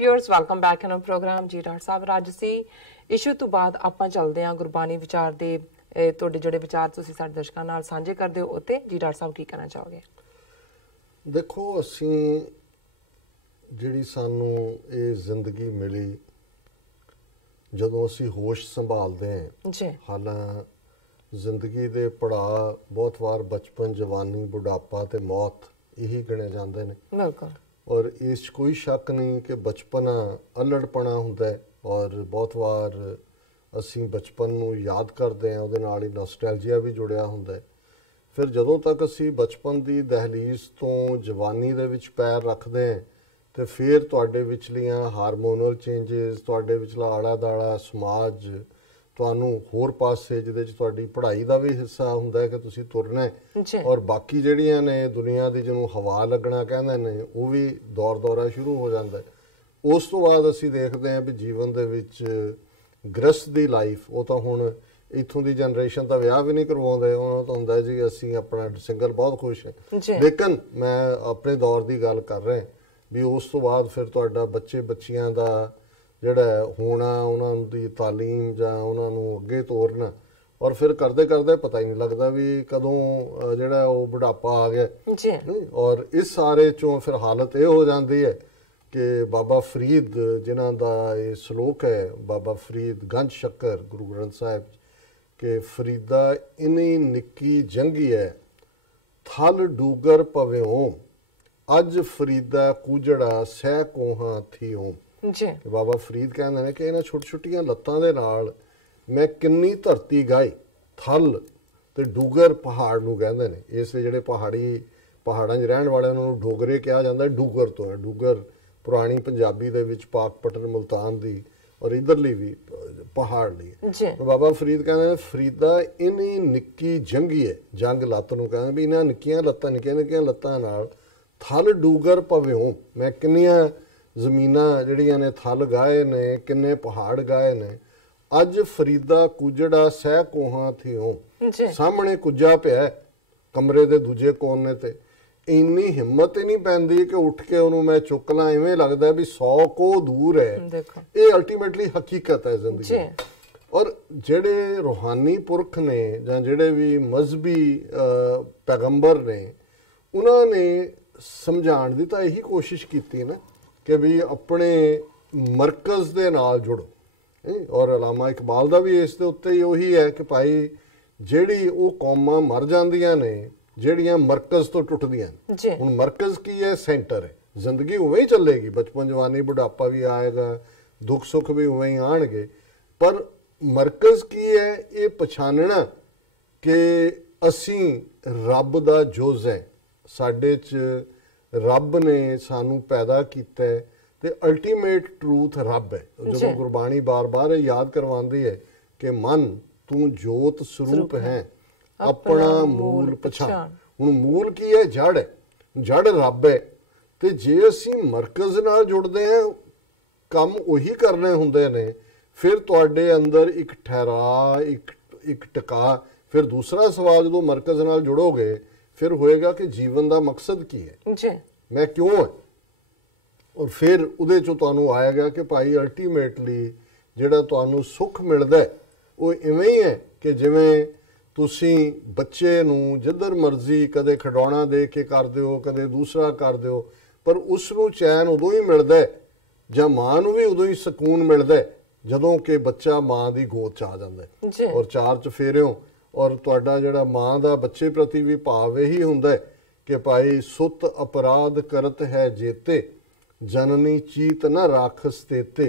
Viewers welcome back in program जी doctor साहब राजसी इशू तो बाद ਆਪਾਂ ਚੱਲਦੇ ਹਾਂ ਗੁਰਬਾਣੀ ਵਿਚਾਰ ਦੇ ਤੁਹਾਡੇ ਜਿਹੜੇ ਵਿਚਾਰ ਤੁਸੀਂ ਸਾਡੇ ਦਰਸ਼ਕਾਂ ਨਾਲ ਸਾਂਝੇ ਕਰਦੇ ਹੋ ਉਤੇ ਜੀ ਡਾਕਟਰ ਸਾਹਿਬ ਕੀ ਕਹਿਣਾ ਚਾਹੋਗੇ। ਦੇਖੋ ਅਸੀਂ ਜਿਹੜੀ ਸਾਨੂੰ ਇਹ ਜ਼ਿੰਦਗੀ ਮਿਲੀ ਜਦੋਂ ਅਸੀਂ ਹੋਸ਼ ਸੰਭਾਲਦੇ ਹਾਂ ਜੀ ਹਾਲਾਂ ਜ਼ਿੰਦਗੀ ਦੇ ਪੜਾਅ ਬਹੁਤ ਵਾਰ ਬਚਪਨ ਜਵਾਨੀ ਬੁਢਾਪਾ ਤੇ ਮੌਤ ਇਹੀ ਗਿਣੇ ਜਾਂਦੇ ਨੇ। ਬਿਲਕੁਲ। और इस कोई शक नहीं कि बचपना अल्लड़पना हुंदा है और बहुत वार असीं बचपन नूं याद करते हैं उहदे नाल ही नॉस्टैल्जिया भी जुड़िया हुंदा है। फिर जदों तक असीं बचपन दी दहलीज तो जवानी दे विच पैर रखते हैं तो फिर तुहाडे विचलियां हारमोनल चेंजिस तुहाडे विचला आला दाला समाज ਤੁਹਾਨੂੰ ਹੋਰ ਪਾਸੇ ਜਿਹਦੇ 'ਚ ਤੁਹਾਡੀ ਪੜ੍ਹਾਈ ਦਾ ਵੀ ਹਿੱਸਾ ਹੁੰਦਾ ਹੈ ਕਿ ਤੁਸੀਂ ਤੁਰਨਾ ਹੈ ਔਰ ਬਾਕੀ ਜਿਹੜੀਆਂ ਨੇ ਦੁਨੀਆ ਦੀ ਜਿਹਨੂੰ ਹਵਾ ਲੱਗਣਾ ਕਹਿੰਦੇ ਨੇ ਉਹ ਵੀ ਦੌਰਾ ਸ਼ੁਰੂ ਹੋ ਜਾਂਦਾ ਹੈ। ਉਸ ਤੋਂ ਬਾਅਦ ਅਸੀਂ ਦੇਖਦੇ ਹਾਂ ਵੀ ਜੀਵਨ ਦੇ ਵਿੱਚ ਗ੍ਰਸਤ ਦੀ ਲਾਈਫ ਉਹ ਤਾਂ ਹੁਣ ਇੱਥੋਂ ਦੀ ਜਨਰੇਸ਼ਨ ਤਾਂ ਵਿਆਹ ਵੀ ਨਹੀਂ ਕਰਵਾਉਂਦੇ ਉਹਨਾਂ ਤਾਂ ਹੁੰਦਾ ਜੀ ਅਸੀਂ ਆਪਣਾ ਸਿੰਗਲ ਬਹੁਤ ਖੁਸ਼ ਹੈ। ਲੇਕਿਨ ਮੈਂ ਆਪਣੇ ਦੌਰ ਦੀ ਗੱਲ ਕਰ ਰਿਹਾ ਵੀ ਉਸ ਤੋਂ ਬਾਅਦ ਫਿਰ ਤੁਹਾਡਾ ਬੱਚਿਆਂ ਦਾ ਜਿਹੜਾ ਹੋਣਾ ਉਹਨਾਂ ਦੀ ਤਾਲੀਮ ਜਾਂ ਉਹਨਾਂ ਨੂੰ ਅੱਗੇ ਤੋਰਨਾ ਔਰ ਫਿਰ ਕਰਦੇ ਪਤਾ ਹੀ ਨਹੀਂ ਲੱਗਦਾ ਵੀ ਕਦੋਂ ਜਿਹੜਾ ਉਹ ਬੁਢਾਪਾ ਆ ਗਿਆ ਜੀ। ਔਰ ਇਸ ਸਾਰੇ ਚੋਂ ਫਿਰ ਹਾਲਤ ਇਹ ਹੋ ਜਾਂਦੀ ਹੈ ਕਿ ਬਾਬਾ ਫਰੀਦ ਜਿਨ੍ਹਾਂ ਦਾ ਇਹ ਸ਼ਲੋਕ ਹੈ ਬਾਬਾ ਫਰੀਦ ਗੰਜ ਸ਼ੱਕਰ ਗੁਰੂ ਗ੍ਰੰਥ ਸਾਹਿਬ ਕਿ ਫਰੀਦਾ ਇਨੀ ਨਿੱਕੀ ਜੰਗੀ ਹੈ ਥਲ ਡੂਗਰ ਭਵਿਓ ਅੱਜ ਫਰੀਦਾ ਕੂਜੜਾ ਸਹਿ ਕੋਹਾਂ ਥੀਓ ਜੀ। ਬਾਬਾ ਫਰੀਦ ਕਹਿੰਦੇ ਨੇ ਕਿ ਇਹਨਾਂ ਛੋਟੀਆਂ ਲੱਤਾਂ ਦੇ ਨਾਲ ਮੈਂ ਕਿੰਨੀ ਧਰਤੀ ਗਾਈ ਥਲ ਤੇ ਡੂਗਰ ਪਹਾੜ ਨੂੰ ਕਹਿੰਦੇ ਨੇ ਇਸ ਦੇ ਜਿਹੜੇ ਪਹਾੜਾਂ 'ਚ ਰਹਿਣ ਵਾਲਿਆਂ ਨੂੰ ਡੋਗਰੇ ਕਿਹਾ ਜਾਂਦਾ ਡੂਗਰ ਤੋਂ ਹੈ। ਡੂਗਰ ਪੁਰਾਣੀ ਪੰਜਾਬੀ ਦੇ ਵਿੱਚ ਪਾਕਪਟਨ ਮੁਲਤਾਨ ਦੀ ਔਰ ਇਧਰਲੀ ਵੀ ਪਹਾੜ ਲਈ ਬਾਬਾ ਫਰੀਦ ਕਹਿੰਦੇ ਨੇ ਫਰੀਦਾ ਇਨੀ ਨਿੱਕੀ ਜੰਗੀ ਹੈ ਜੰਗ ਲੱਤ ਨੂੰ ਕਹਿੰਦੇ ਵੀ ਇਹਨਾਂ ਨਿੱਕੀਆਂ ਲੱਤਾਂ ਨਾਲ ਥਲ ਡੂਗਰ ਭਵਿਓ ਮੈਂ ਕਿੰਨੀਆਂ ਜ਼ਮੀਨਾਂ ਜਿਹੜੀਆਂ ਨੇ ਥਲ ਗਾਏ ਨੇ ਕਿੰਨੇ ਪਹਾੜ ਗਾਏ ਨੇ ਅੱਜ ਫਰੀਦਾ ਕੁਜੜਾ ਸਹਿ ਕੋਹਾਂ ਥਿਓ ਸਾਹਮਣੇ ਕੁੱਜਾ ਪਿਆ ਕਮਰੇ ਦੇ ਦੂਜੇ ਕੋਨੇ ਤੇ ਇੰਨੀ ਹਿੰਮਤ ਹੀ ਨਹੀਂ ਪੈਂਦੀ ਕਿ ਉੱਠ ਕੇ ਉਹਨੂੰ ਮੈਂ ਚੁੱਕ ਲਾਂ ਐਵੇਂ ਲੱਗਦਾ ਵੀ 100 ਕੋ ਦੂਰ ਹੈ। ਇਹ ਅਲਟੀਮੇਟਲੀ ਹਕੀਕਤ ਹੈ ਜ਼ਿੰਦਗੀ ਔਰ ਜਿਹੜੇ ਰੂਹਾਨੀ ਪੁਰਖ ਨੇ ਜਾਂ ਜਿਹੜੇ ਵੀ ਮਜ਼ਹਬੀ ਪੈਗੰਬਰ ਨੇ ਉਹਨਾਂ ਨੇ ਸਮਝਾਉਣ ਦੀ ਤਾਂ ਇਹੀ ਕੋਸ਼ਿਸ਼ ਕੀਤੀ ਨਾ ਕਿ ਵੀ ਆਪਣੇ ਮਰਕਜ਼ ਦੇ ਨਾਲ ਜੁੜੋ ਔਰ ਅਲਾਮਾ ਇਕਬਾਲ ਦਾ ਵੀ ਇਸ ਦੇ ਉੱਤੇ ਹੀ ਉਹੀ ਹੈ ਕਿ ਭਾਈ ਜਿਹੜੀ ਉਹ ਕੌਮਾਂ ਮਰ ਜਾਂਦੀਆਂ ਨੇ ਜਿਹੜੀਆਂ ਮਰਕਜ਼ ਤੋਂ ਟੁੱਟਦੀਆਂ ਨੇ ਹੁਣ ਮਰਕਜ਼ ਕੀ ਹੈ ਸੈਂਟਰ ਹੈ ਜ਼ਿੰਦਗੀ ਉਵੇਂ ਹੀ ਚੱਲੇਗੀ ਬਚਪਨ ਜਵਾਨੀ ਬੁਢਾਪਾ ਵੀ ਆਏਗਾ ਦੁੱਖ ਸੁੱਖ ਵੀ ਉਵੇਂ ਹੀ ਆਣਗੇ ਪਰ ਮਰਕਜ਼ ਕੀ ਹੈ ਇਹ ਪਛਾਣਨਾ ਕਿ ਅਸੀਂ ਰੱਬ ਦਾ ਜੁਜ਼ ਹੈ ਸਾਡੇ 'ਚ ਰੱਬ ਨੇ ਸਾਨੂੰ ਪੈਦਾ ਕੀਤਾ ਤੇ ਅਲਟੀਮੇਟ ਟਰੂਥ ਰੱਬ ਹੈ। ਜਦੋਂ ਗੁਰਬਾਣੀ ਬਾਰ-ਬਾਰ ਯਾਦ ਕਰਵਾਉਂਦੀ ਹੈ ਕਿ ਮਨ ਤੂੰ ਜੋਤ ਸਰੂਪ ਹੈ ਆਪਣਾ ਮੂਲ ਪਛਾਣ ਹੁਣ ਮੂਲ ਕੀ ਹੈ ਜੜ ਰੱਬ ਹੈ ਤੇ ਜੇ ਅਸੀਂ ਮਰਕਜ਼ ਨਾਲ ਜੁੜਦੇ ਹਾਂ ਕੰਮ ਉਹੀ ਕਰਨੇ ਹੁੰਦੇ ਨੇ ਫਿਰ ਤੁਹਾਡੇ ਅੰਦਰ ਇੱਕ ਠਹਿਰਾ ਇੱਕ ਟਿਕਾ ਫਿਰ ਦੂਸਰਾ ਸਵਾਲ ਜਦੋਂ ਮਰਕਜ਼ ਨਾਲ ਜੁੜੋਗੇ फिर होएगा कि जीवन का मकसद की है जी मैं क्यों है और फिर उहदे चों तुहानूं आएगा कि भाई अल्टीमेटली जिहड़ा तुहानूं सुख मिलदा है वो इवें ही है कि जिवें तुसीं बच्चे नूं जिधर मर्जी कदे खिडौणा दे के कर दिओ कदे दूसरा कर दिओ पर उसनूं चैन उदों ही मिलदा है जां मां नूं भी उदों ही सकून मिलदा है जदों कि बच्चा मां दी गोद च आ जांदा है और चार चफेरियों और तुहाडा जिहड़ा मां दा बच्चे प्रति भी भाव यही हुंदा है कि भाई सुत अपराध करत है जेते जननी चीत न राखस तेते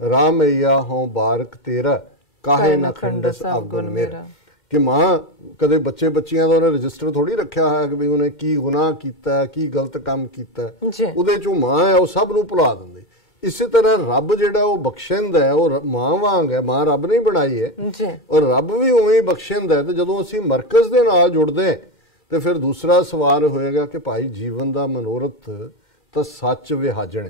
रामैया हों बारक तेरा काहे न खंडस अवगुण मेरा कि मां कदे बच्चियां दा उहने रजिस्टर थोड़ी रखिया है कि भी उहने की गुनाह कीता है की गलत काम कीता है उहदे चों मां है वो सब नूं भुला दिंदी। इसी तरह रब जिहड़ा वो बख्शिंदा है वो मां वांग है मां रब नहीं बनाई है और रब भी उवें ही बख्शिंदा है। तो जदों असीं मरकज़ दे नाल जुड़दे तो फिर दूसरा सवाल होएगा कि भाई जीवन का मनोरथ तो सच विहाजण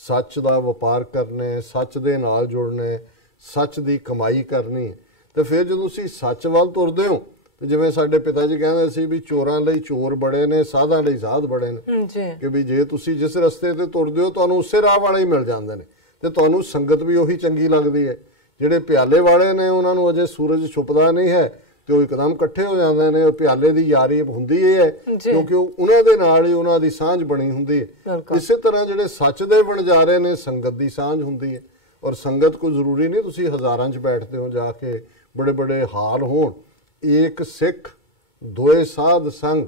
सच का वपार करना है सच दे नाल जुड़ना है सच की कमाई करनी है तो फिर जो तुसीं सच वाल तुरदे हो ਤੇ ਜਿਵੇਂ ਸਾਡੇ ਪਿਤਾ ਜੀ ਕਹਿੰਦੇ ਸੀ ਵੀ ਚੋਰਾਂ ਲਈ ਚੋਰ ਬੜੇ ਨੇ, ਸਾਧਾਂ ਲਈ ਸਾਧ ਬੜੇ ਨੇ, ਕਿ ਵੀ ਜੇ ਤੁਸੀਂ ਜਿਸ ਰਸਤੇ ਤੇ ਤੁਰਦੇ ਹੋ ਤੁਹਾਨੂੰ ਉਸੇ ਰਾਹ ਵਾਲੇ ਹੀ ਮਿਲ ਜਾਂਦੇ ਨੇ, ਤੇ ਤੁਹਾਨੂੰ ਸੰਗਤ ਵੀ ਉਹੀ ਚੰਗੀ ਲੱਗਦੀ ਹੈ। ਜਿਹੜੇ ਪਿਆਲੇ ਵਾਲੇ ਨੇ ਉਹਨਾਂ ਨੂੰ ਅਜੇ ਸੂਰਜ ਛੁਪਦਾ ਨਹੀਂ ਹੈ ਤੇ ਉਹ ਇੱਕਦਮ ਇਕੱਠੇ ਹੋ ਜਾਂਦੇ ਨੇ। ਉਹ ਪਿਆਲੇ ਦੀ ਯਾਰੀ ਹੁੰਦੀ ਇਹ ਹੈ ਕਿਉਂਕਿ ਉਹਨਾਂ ਦੇ ਨਾਲ ਹੀ ਉਹਨਾਂ ਦੀ ਸਾਂਝ ਬਣੀ ਹੁੰਦੀ ਹੈ। ਇਸੇ ਤਰ੍ਹਾਂ ਜਿਹੜੇ ਸੱਚ ਦੇ ਵਣਜਾਰੇ ਨੇ, ਸੰਗਤ ਦੀ ਸਾਂਝ ਹੁੰਦੀ ਹੈ। ਔਰ ਸੰਗਤ ਕੋਈ ਜ਼ਰੂਰੀ ਨਹੀਂ ਤੁਸੀਂ ਹਜ਼ਾਰਾਂ 'ਚ ਬੈਠਦੇ ਹੋ ਜਾ ਕੇ, ਬੜੇ ਬੜੇ ਹਾਲ ਹੋਣ। ਏਕ ਸਿੱਖ ਦੋਏ ਸਾਧ ਸੰਗ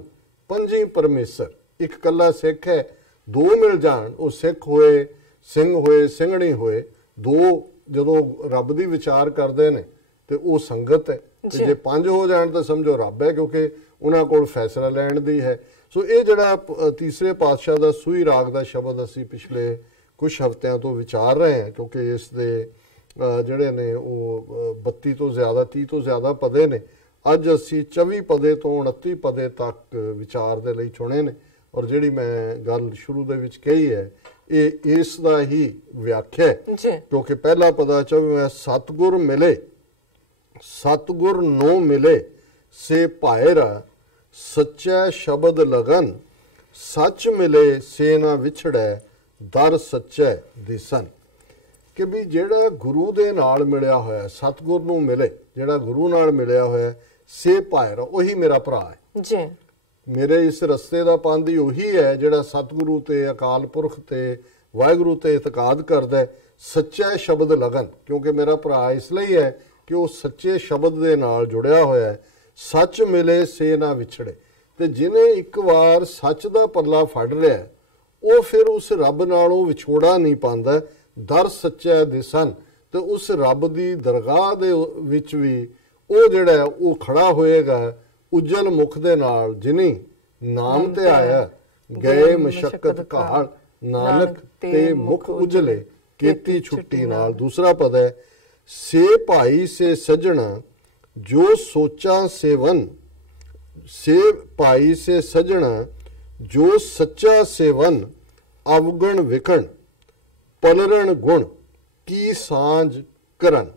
ਪੰਜੀ ਪਰਮੇਸ਼ਰ। ਇੱਕ ਕੱਲਾ ਸਿੱਖ ਹੈ, ਦੋ ਮਿਲ ਜਾਣ, ਉਹ ਸਿੱਖ ਹੋਏ, ਸਿੰਘ ਹੋਏ, ਸਿੰਘਣੀ ਹੋਏ, ਦੋ ਜਦੋਂ ਰੱਬ ਦੀ ਵਿਚਾਰ ਕਰਦੇ ਨੇ ਤੇ ਉਹ ਸੰਗਤ ਹੈ। ਤੇ ਜੇ ਪੰਜ ਹੋ ਜਾਣ ਤਾਂ ਸਮਝੋ ਰੱਬ ਹੈ, ਕਿਉਂਕਿ ਉਹਨਾਂ ਕੋਲ ਫੈਸਲਾ ਲੈਣ ਦੀ ਹੈ। ਸੋ ਇਹ ਜਿਹੜਾ ਤੀਸਰੇ ਪਾਤਸ਼ਾਹ ਦਾ ਸੂਈ ਰਾਗ ਦਾ ਸ਼ਬਦ ਅਸੀਂ ਪਿਛਲੇ ਕੁਝ ਹਫ਼ਤਿਆਂ ਤੋਂ ਵਿਚਾਰ ਰਹੇ ਹਾਂ, ਕਿਉਂਕਿ ਇਸ ਦੇ ਜਿਹੜੇ ਨੇ ਉਹ 32 ਤੋਂ ਜ਼ਿਆਦਾ 30 ਤੋਂ ਜ਼ਿਆਦਾ ਪਦੇ ਨੇ। ਅੱਜ ਅਸੀਂ 24 ਪਦੇ ਤੋਂ 29 ਪਦੇ ਤੱਕ ਵਿਚਾਰ ਦੇ ਲਈ ਚੁਣੇ ਨੇ। ਔਰ ਜਿਹੜੀ ਮੈਂ ਗੱਲ ਸ਼ੁਰੂ ਦੇ ਵਿੱਚ ਕਹੀ ਹੈ ਇਹ ਇਸ ਦਾ ਹੀ ਵਿਆਖਿਆ ਹੈ, ਕਿਉਂਕਿ ਪਹਿਲਾ ਪਦਾ 24ਵਾਂ ਸਤਿਗੁਰ ਮਿਲੇ, ਸਤਿਗੁਰ ਨੋ ਮਿਲੇ ਸੇ ਭਾਇਰਾ, ਸੱਚਾ ਸ਼ਬਦ ਲਗਨ, ਸੱਚ ਮਿਲੇ ਸੇ ਨਾ ਵਿਛੜੈ, ਦਰ ਸੱਚੈ ਦਿਸਨ। ਕਿ ਵੀ ਜਿਹੜਾ ਗੁਰੂ ਦੇ ਨਾਲ ਮਿਲਿਆ ਹੋਇਆ, ਸਤਿਗੁਰ ਨੂੰ ਮਿਲੇ, ਜਿਹੜਾ ਗੁਰੂ ਨਾਲ ਮਿਲਿਆ ਹੋਇਆ, ਸੇ ਭਾਇਰਾ, ਉਹੀ ਮੇਰਾ ਭਰਾ ਹੈ ਜੀ। ਮੇਰੇ ਇਸ ਰਸਤੇ ਦਾ ਪਾਂਧੀ ਉਹੀ ਹੈ ਜਿਹੜਾ ਸਤਿਗੁਰੂ ਤੇ, ਅਕਾਲ ਪੁਰਖ ਤੇ, ਵਾਹਿਗੁਰੂ ਤੇ ਇਤਕਾਦ ਕਰਦਾ ਹੈ। ਸੱਚਾ ਸ਼ਬਦ ਲਗਨ, ਕਿਉਂਕਿ ਮੇਰਾ ਭਰਾ ਇਸ ਲਈ ਹੈ ਕਿ ਉਹ ਸੱਚੇ ਸ਼ਬਦ ਦੇ ਨਾਲ ਜੁੜਿਆ ਹੋਇਆ ਹੈ। ਸੱਚ ਮਿਲੇ ਸੇ ਨਾ ਵਿਛੜੇ, ਤੇ ਜਿਹਨੇ ਇੱਕ ਵਾਰ ਸੱਚ ਦਾ ਪੱਲਾ ਫੜ ਲਿਆ ਉਹ ਫਿਰ ਉਸ ਰੱਬ ਨਾਲੋਂ ਵਿਛੋੜਾ ਨਹੀਂ ਪਾਉਂਦਾ। ਦਰ ਸੱਚਾ ਦਿਸਨ, ਤੇ ਉਸ ਰੱਬ ਦੀ ਦਰਗਾਹ ਦੇ ਵਿੱਚ ਵੀ ਉਹ ਜਿਹੜਾ ਉਹ ਖੜਾ ਹੋਏਗਾ ਉਜਲ ਮੁਖ ਦੇ ਨਾਲ, ਜਿਨੀ ਨਾਮ ਤੇ ਆਇਆ ਗਏ ਮਸ਼ੱਕਤ ਘਾਲ, ਨਾਨਕ ਤੇ ਮੁਖ ਉਜਲੇ ਕੀਤੀ ਛੁੱਟੀ ਨਾਲ। ਦੂਸਰਾ ਪਦ ਹੈ ਸੇ ਭਾਈ ਸੇ ਸਜਣਾ ਜੋ ਸੋਚਾਂ ਸੇਵਨ, ਸੇ ਭਾਈ ਸੇ ਸਜਣਾ ਜੋ ਸੱਚਾ ਸੇਵਨ, ਅਵਗਣ ਵਿਕਣ ਪਲਰਣ ਗੁਣ ਕੀ ਸਾਂਝ ਕਰਨ।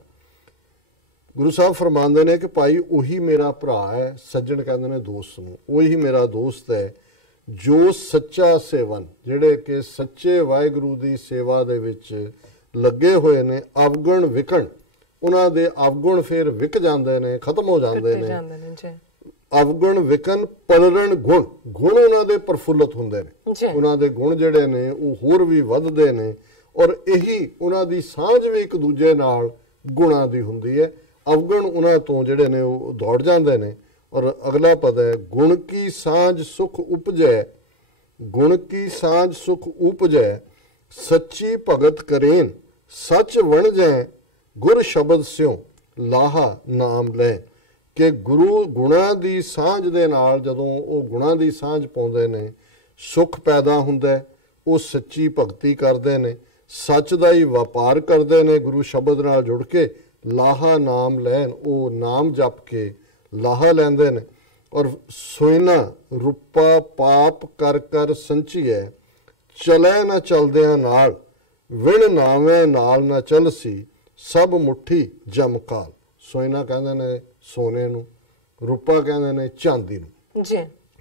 ਗੁਰੂ ਸਾਹਿਬ ਫਰਮਾਉਂਦੇ ਨੇ ਕਿ ਭਾਈ ਉਹੀ ਮੇਰਾ ਭਰਾ ਹੈ, ਸੱਜਣ ਕਹਿੰਦੇ ਨੇ ਦੋਸਤ ਨੂੰ, ਉਹੀ ਮੇਰਾ ਦੋਸਤ ਹੈ ਜੋ ਸੱਚਾ ਸੇਵਨ, ਜਿਹੜੇ ਕਿ ਸੱਚੇ ਵਾਹਿਗੁਰੂ ਦੀ ਸੇਵਾ ਦੇ ਵਿੱਚ ਲੱਗੇ ਹੋਏ ਨੇ। ਅਵਗਣ ਵਿਕਣ, ਉਹਨਾਂ ਦੇ ਅਵਗੁਣ ਫਿਰ ਵਿਕ ਜਾਂਦੇ ਨੇ, ਖਤਮ ਹੋ ਜਾਂਦੇ ਨੇ। ਅਵਗੁਣ ਵਿਕਣ ਪਲਰਣ ਗੁਣ, ਗੁਣ ਉਹਨਾਂ ਦੇ ਪ੍ਰਫੁੱਲਤ ਹੁੰਦੇ ਨੇ, ਉਹਨਾਂ ਦੇ ਗੁਣ ਜਿਹੜੇ ਨੇ ਉਹ ਹੋਰ ਵੀ ਵੱਧਦੇ ਨੇ। ਔਰ ਇਹੀ ਉਹਨਾਂ ਦੀ ਸਾਂਝ ਵੀ ਇੱਕ ਦੂਜੇ ਨਾਲ ਗੁਣਾਂ ਦੀ ਹੁੰਦੀ ਹੈ। ਅਵਗੁਣ ਉਹਨਾਂ ਤੋਂ ਜਿਹੜੇ ਨੇ ਉਹ ਦੌੜ ਜਾਂਦੇ ਨੇ। ਔਰ ਅਗਲਾ ਪਦ ਹੈ ਗੁਣ ਕੀ ਸਾਂਝ ਸੁਖ ਉਪਜੈ, ਗੁਣ ਕੀ ਸਾਂਝ ਸੁਖ ਉਪਜੈ, ਸੱਚੀ ਭਗਤ ਕਰੇਨ, ਸੱਚ ਵਣਜੈ ਗੁਰ ਸ਼ਬਦ ਸਿਉ, ਲਾਹਾ ਨਾਮ ਲੈ। ਕਿ ਗੁਰੂ ਗੁਣਾਂ ਦੀ ਸਾਂਝ ਦੇ ਨਾਲ ਜਦੋਂ ਉਹ ਗੁਣਾਂ ਦੀ ਸਾਂਝ ਪਾਉਂਦੇ ਨੇ, ਸੁਖ ਪੈਦਾ ਹੁੰਦਾ, ਉਹ ਸੱਚੀ ਭਗਤੀ ਕਰਦੇ ਨੇ, ਸੱਚ ਦਾ ਹੀ ਵਪਾਰ ਕਰਦੇ ਨੇ ਗੁਰੂ ਸ਼ਬਦ ਨਾਲ ਜੁੜ ਕੇ। ਲਾਹਾ ਨਾਮ ਲੈਣ, ਉਹ ਨਾਮ ਜਪ ਕੇ ਲਾਹਾ ਲੈਂਦੇ ਨੇ। ਔਰ ਸੋਇਨਾ ਰੂਪਾ ਪਾਪ ਕਰ ਕਰ ਸੰਚੀਐ, ਚਲੇ ਨਾ ਚਲਦਿਆਂ ਨਾਲ, ਵਿਣ ਨਾਵੇਂ ਨਾਲ ਨਾ ਚਲਸੀ, ਸਭ ਮੁੱਠੀ ਜਮਕਾਲ। ਸੋਇਨਾ ਕਹਿੰਦੇ ਨੇ ਸੋਨੇ ਨੂੰ, ਰੂਪਾ ਕਹਿੰਦੇ ਨੇ ਚਾਂਦੀ ਨੂੰ ਜੀ।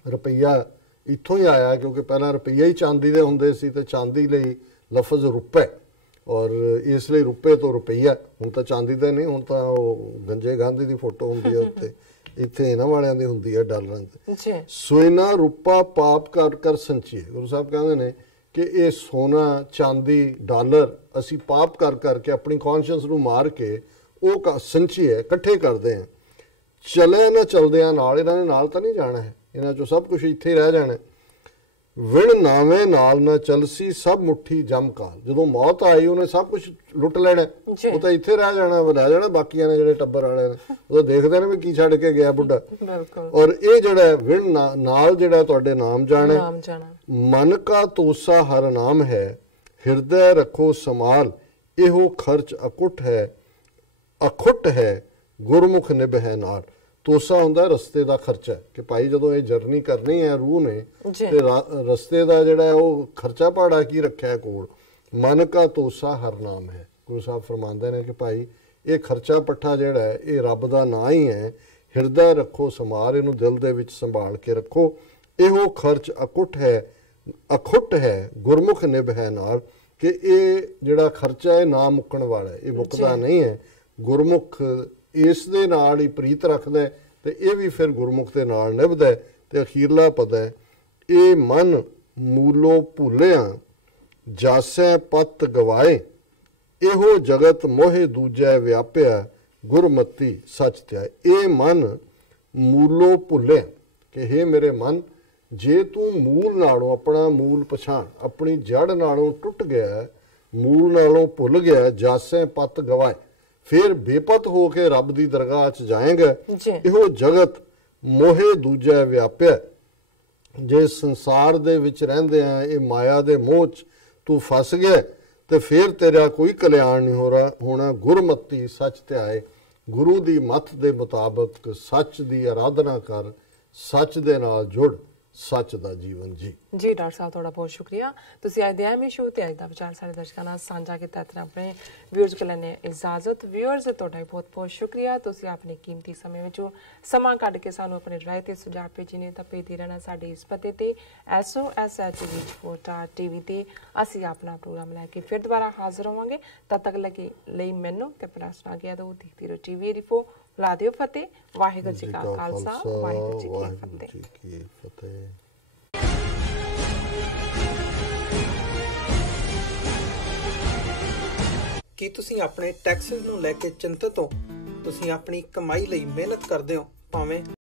ਰੁਪਈਆ ਇੱਥੋਂ ਹੀ ਆਇਆ ਕਿਉਂਕਿ ਪਹਿਲਾਂ ਰੁਪਈਆ ਹੀ ਚਾਂਦੀ ਦੇ ਹੁੰਦੇ ਸੀ ਤੇ ਚਾਂਦੀ ਲਈ ਲਫ਼ਜ਼ ਰੁਪਏ, ਔਰ ਇਸ ਲਈ ਰੁਪਏ ਤੋਂ ਰੁਪਈਆ। ਹੁਣ ਤਾਂ ਚਾਂਦੀ ਦਾ ਨਹੀਂ, ਹੁਣ ਤਾਂ ਉਹ ਗੰਜੇ ਗਾਂਧੀ ਦੀ ਫੋਟੋ ਹੁੰਦੀ ਹੈ ਉੱਤੇ, ਇੱਥੇ ਇਹਨਾਂ ਵਾਲਿਆਂ ਦੀ ਹੁੰਦੀ ਹੈ ਡਾਲਰਾਂ ਤੇ। ਸੋਨਾ ਰੂਪਾ ਪਾਪ ਕਰ ਕਰ ਸੰਚੀਏ। ਗੁਰੂ ਸਾਹਿਬ ਕਹਿੰਦੇ ਨੇ ਕਿ ਇਹ ਸੋਨਾ ਚਾਂਦੀ ਡਾਲਰ ਅਸੀਂ ਪਾਪ ਕਰ ਕਰਕੇ ਆਪਣੀ ਕੌਨਸ਼ੀਅਸ ਨੂੰ ਮਾਰ ਕੇ ਉਹ ਸੰਚੀਏ ਇਕੱਠੇ ਕਰਦੇ ਹਾਂ। ਚਲੇ ਨਾ ਚਲਦਿਆਂ ਨਾਲ, ਇਹਨਾਂ ਨੇ ਨਾਲ ਤਾਂ ਨਹੀਂ ਜਾਣਾ ਹੈ, ਇਹਨਾਂ ਚੋਂ ਸਭ ਕੁਝ ਇੱਥੇ ਹੀ ਰਹਿ ਜਾਣਾ। ਵਿਣ ਨਾਵੇਂ ਨਾਲ ਨਾ ਚਲਸੀ, ਸਭ ਮੁੱਠੀ ਜਮਕਾਲ। ਜਦੋਂ ਮੌਤ ਆਈ ਉਹਨੇ ਸਭ ਕੁਝ ਲੁੱਟ ਲੈਣਾ, ਉਹ ਤਾਂ ਇੱਥੇ ਰਹਿ ਜਾਣਾ, ਲੈ ਜਾਣਾ ਬਾਕੀਆਂ ਨੇ ਜਿਹੜੇ ਟੱਬਰ ਵਾਲੇ ਨੇ। ਉਹ ਦੇਖਦੇ ਨੇ ਵੀ ਕੀ ਛੱਡ ਕੇ ਗਿਆ ਬੁੱਢਾ। ਔਰ ਇਹ ਜਿਹੜਾ ਵਿਣ ਨਾਲ ਜਿਹੜਾ ਤੁਹਾਡੇ ਨਾਮ ਜਾਣੇ, ਮਨ ਕਾ ਤੋਸਾ ਹਰ ਨਾਮ ਹੈ, ਹਿਰਦੈ ਰੱਖੋ ਸਮਾਲ, ਇਹੋ ਖਰਚ ਅਕੁੱਟ ਹੈ, ਅਖੁੱਟ ਹੈ ਗੁਰਮੁਖ ਨਿਭੈ ਨਾਲ। ਤੋਸਾ ਹੁੰਦਾ ਰਸਤੇ ਦਾ ਖਰਚਾ, ਕਿ ਭਾਈ ਜਦੋਂ ਇਹ ਜਰਨੀ ਕਰਨੀ ਹੈ ਰੂਹ ਨੇ ਤੇ ਰਸਤੇ ਦਾ ਜਿਹੜਾ ਉਹ ਖਰਚਾ ਭਾੜਾ ਕੀ ਰੱਖਿਆ ਕੋਲ। ਮਨ ਕਾ ਤੋਸਾ ਹਰ ਨਾਮ ਹੈ। ਗੁਰੂ ਸਾਹਿਬ ਫਰਮਾਉਂਦੇ ਨੇ ਕਿ ਭਾਈ ਇਹ ਖਰਚਾ ਪੱਠਾ ਜਿਹੜਾ ਹੈ ਇਹ ਰੱਬ ਦਾ ਨਾਂ ਹੀ ਹੈ। ਹਿਰਦਾ ਰੱਖੋ ਸਮਾਰ, ਇਹਨੂੰ ਦਿਲ ਦੇ ਵਿੱਚ ਸੰਭਾਲ ਕੇ ਰੱਖੋ। ਇਹੋ ਖਰਚ ਅਖੁੱਟ ਹੈ ਗੁਰਮੁਖ ਨਿਭ ਹੈ ਨਾਲ, ਕਿ ਇਹ ਜਿਹੜਾ ਖਰਚਾ ਹੈ ਨਾ ਮੁੱਕਣ ਵਾਲਾ ਹੈ, ਇਹ ਮੁੱਕਦਾ ਨਹੀਂ ਹੈ। ਗੁਰਮੁਖ ਇਸ ਦੇ ਨਾਲ ਹੀ ਪ੍ਰੀਤ ਰੱਖਦਾ ਹੈ ਤੇ ਇਹ ਵੀ ਫਿਰ ਗੁਰਮੁਖ ਦੇ ਨਾਲ ਨਿਭਦਾ ਹੈ। ਤੇ ਅਖੀਰਲਾ ਪਦ ਹੈ, ਇਹ ਮਨ ਮੂਲੋਂ ਭੁੱਲਿਆ ਜਾਸੈ ਪਤ ਗਵਾਏ, ਇਹੋ ਜਗਤ ਮੋਹਿ ਦੂਜੈ ਵਿਆਪਿਆ, ਗੁਰਮਤੀ ਸੱਚ ਧਿਆਏ। ਇਹ ਮਨ ਮੂਲੋਂ ਭੁੱਲਿਆ, ਕਿ ਹੇ ਮੇਰੇ ਮਨ, ਜੇ ਤੂੰ ਮੂਲ ਨਾਲੋਂ, ਆਪਣਾ ਮੂਲ ਪਛਾਣ, ਆਪਣੀ ਜੜ ਨਾਲੋਂ ਟੁੱਟ ਗਿਆ, ਮੂਲ ਨਾਲੋਂ ਭੁੱਲ ਗਿਆ, ਜਾਸੈ ਪਤ ਗਵਾਏ, ਫਿਰ ਬੇਪਤ ਹੋ ਕੇ ਰੱਬ ਦੀ ਦਰਗਾਹ 'ਚ ਜਾਏਗਾ। ਇਹੋ ਜਗਤ ਮੋਹੇ ਦੂਜਾ ਵਿਆਪਿਆ, ਜੇ ਸੰਸਾਰ ਦੇ ਵਿੱਚ ਰਹਿੰਦੇ ਆ ਇਹ ਮਾਇਆ ਦੇ ਮੋਹ 'ਚ ਤੂੰ ਫਸ ਗਿਆ ਤੇ ਫਿਰ ਤੇਰਾ ਕੋਈ ਕਲਿਆਣ ਨਹੀਂ ਹੋਣਾ। ਗੁਰਮਤੀ ਸੱਚ ਧਿਆਏ, ਗੁਰੂ ਦੀ ਮੱਤ ਦੇ ਮੁਤਾਬਕ ਸੱਚ ਦੀ ਆਰਾਧਨਾ ਕਰ, ਸੱਚ ਦੇ ਨਾਲ ਜੁੜ, ਸੱਚ ਦਾ ਜੀਵਨ ਜੀ। ਜੀ ਡਾਕਟਰ ਸਾਹਿਬ, ਤੁਹਾਡਾ ਬਹੁਤ ਸ਼ੁਕਰੀਆ। ਤੁਸੀਂ ਅੱਜ ਦੇ ਐਮਏ ਸ਼ੋਅ ਤੇ ਅੱਜ ਦਾ ਵਿਚਾਰ ਸਾਡੇ ਦਰਸ਼ਕਾਂ ਨਾਲ ਸਾਂਝਾ ਕੀਤਾ ਤੇ ਆਪਣੇ ਵਿਊਅਰਸ ਕੋਲ ਲੈਣੇ ਇਜਾਜ਼ਤ। ਵਿਊਅਰਸ, ਤੁਹਾਡਾ ਬਹੁਤ ਬਹੁਤ ਸ਼ੁਕਰੀਆ। ਤੁਸੀਂ ਆਪਣੇ ਕੀਮਤੀ ਸਮੇਂ ਵਿੱਚੋਂ ਸਮਾਂ ਕੱਢ ਕੇ ਸਾਨੂੰ ਆਪਣੇ ਰਾਏ ਤੇ ਸੁਝਾਅ ਭੇਜੇ ਨੇ। ਤਾਂ ਭੇਜਦੇ ਰਹਿਣਾ ਸਾਡੇ ਇਸ ਪਤੇ ਤੇ SOSH ਤੇ। ਅਸੀਂ ਆਪਣਾ ਪ੍ਰੋਗਰਾਮ ਲੈ ਕੇ ਫਿਰ ਦੁਬਾਰਾ ਹਾਜ਼ਰ ਹੋਵਾਂਗੇ। ਤਦ ਤੱਕ ਲਈ ਮੈਨੂੰ ਤੇ ਆਪਣਾ ਸੁਣਾ ਗਿਆ ਦੋ ਦੇਖਦੀ ਰਹੋ TV ਰਿਫੋ। ਲਾ ਦਿਓ ਫਤਿਹ। ਵਾਹਿਗੁਰੂ ਜੀ ਕਾ ਖਾਲਸਾ, ਵਾਹਿਗੁਰੂ ਜੀ ਕੀ ਫਤਿਹ। ਕੀ ਤੁਸੀਂ ਆਪਣੇ ਟੈਕਸਿਸ ਨੂੰ ਲੈ ਕੇ ਚਿੰਤਤ ਹੋ? ਤੁਸੀਂ ਆਪਣੀ ਕਮਾਈ ਲਈ ਮਿਹਨਤ ਕਰਦੇ ਹੋ, ਭਾਵੇਂ